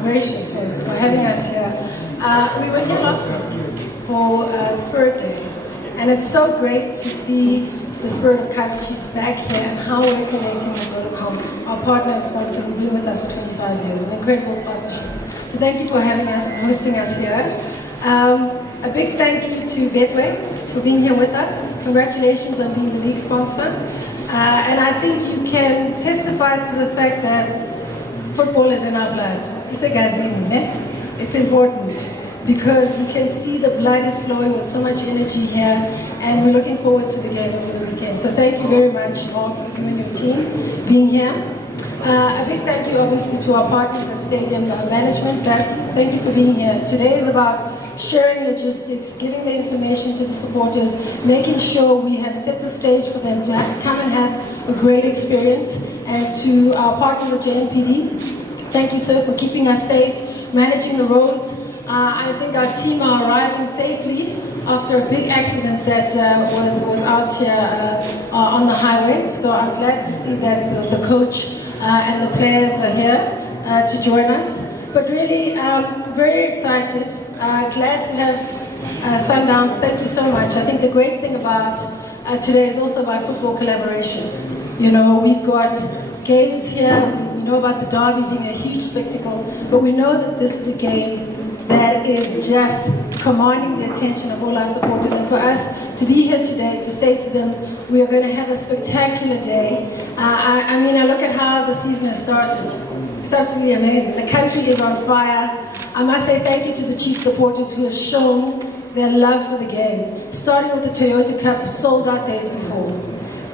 gracious host, for having us here. We were here last week for Spirit Day, and it's so great to see the spirit of Kaizer Chiefs back here and how we're connecting with Motaung, our partner and sponsor, who's been with us for 25 years. An incredible partnership. So thank you for having us and hosting us here. A big thank you to Betway for being here with us. Congratulations on being the league sponsor. And I think you can testify to the fact that football is in our blood. It's a gazine, It's important because you can see the blood is flowing with so much energy here, and we're looking forward to the game over the weekend. So thank you very much, Mark, for you and your team being here. A big thank you, obviously, to our partners at Stadium, our management. Thank you for being here. Today is about sharing logistics, giving the information to the supporters, making sure we have set the stage for them to come and have a great experience. And to our partners at JMPD, thank you, sir, for keeping us safe, managing the roads. I think our team are arriving safely after a big accident that was out here on the highway. So I'm glad to see that the coach and the players are here to join us. But really, very excited. Glad to have Sundowns. Thank you so much. I think the great thing about today is also about football collaboration. You know, we've got games here. We know about the derby being a huge spectacle, but we know that this is a game that is just commanding the attention of all our supporters. And for us to be here today to say to them, we are going to have a spectacular day. I mean, I look at how the season has started. It's absolutely amazing. The country is on fire. I must say thank you to the Chiefs supporters who have shown their love for the game. Starting with the Toyota Cup, sold out days before.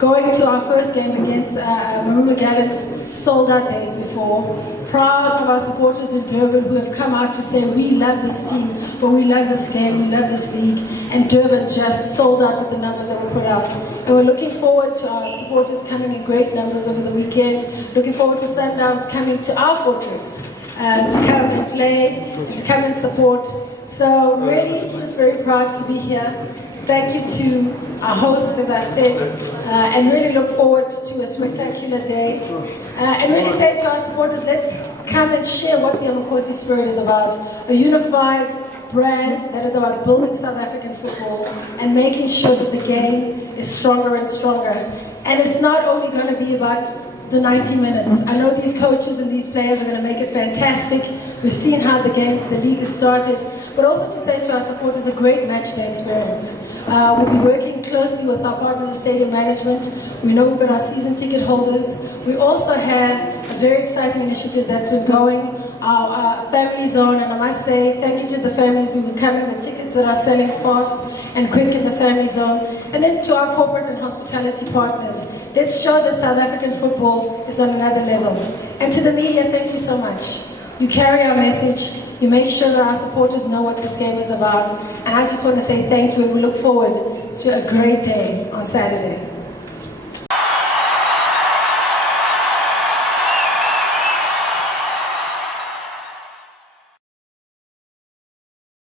Going to our first game against Maruma Gallants, sold out days before. Proud of our supporters in Durban who have come out to say we love this team, but we love this game, we love this league. And Durban just sold out with the numbers that were put out. And we're looking forward to our supporters coming in great numbers over the weekend. Looking forward to Sundowns coming to our fortress to come and play, to come and support. So really just very proud to be here. Thank you to our hosts, as I said, and really look forward to a spectacular day. And really say to our supporters, let's come and share what the Amakosi spirit is about. A unified brand that is about building South African football and making sure that the game is stronger and stronger. And it's not only going to be about the 90 minutes. I know these coaches and these players are going to make it fantastic. We've seen how the league has started. But also to say to our supporters, a great match day experience. We'll be working closely with our partners at Stadium Management. We know we've got our season ticket holders. We also have a very exciting initiative that's been going, our family zone. And I must say thank you to the families who are coming, the tickets that are selling fast and quick in the family zone. And then to our corporate and hospitality partners. Let's show that South African football is on another level. And to the media, thank you so much. You carry our message. You make sure that our supporters know what this game is about. And I just want to say thank you, and we look forward to a great day on Saturday.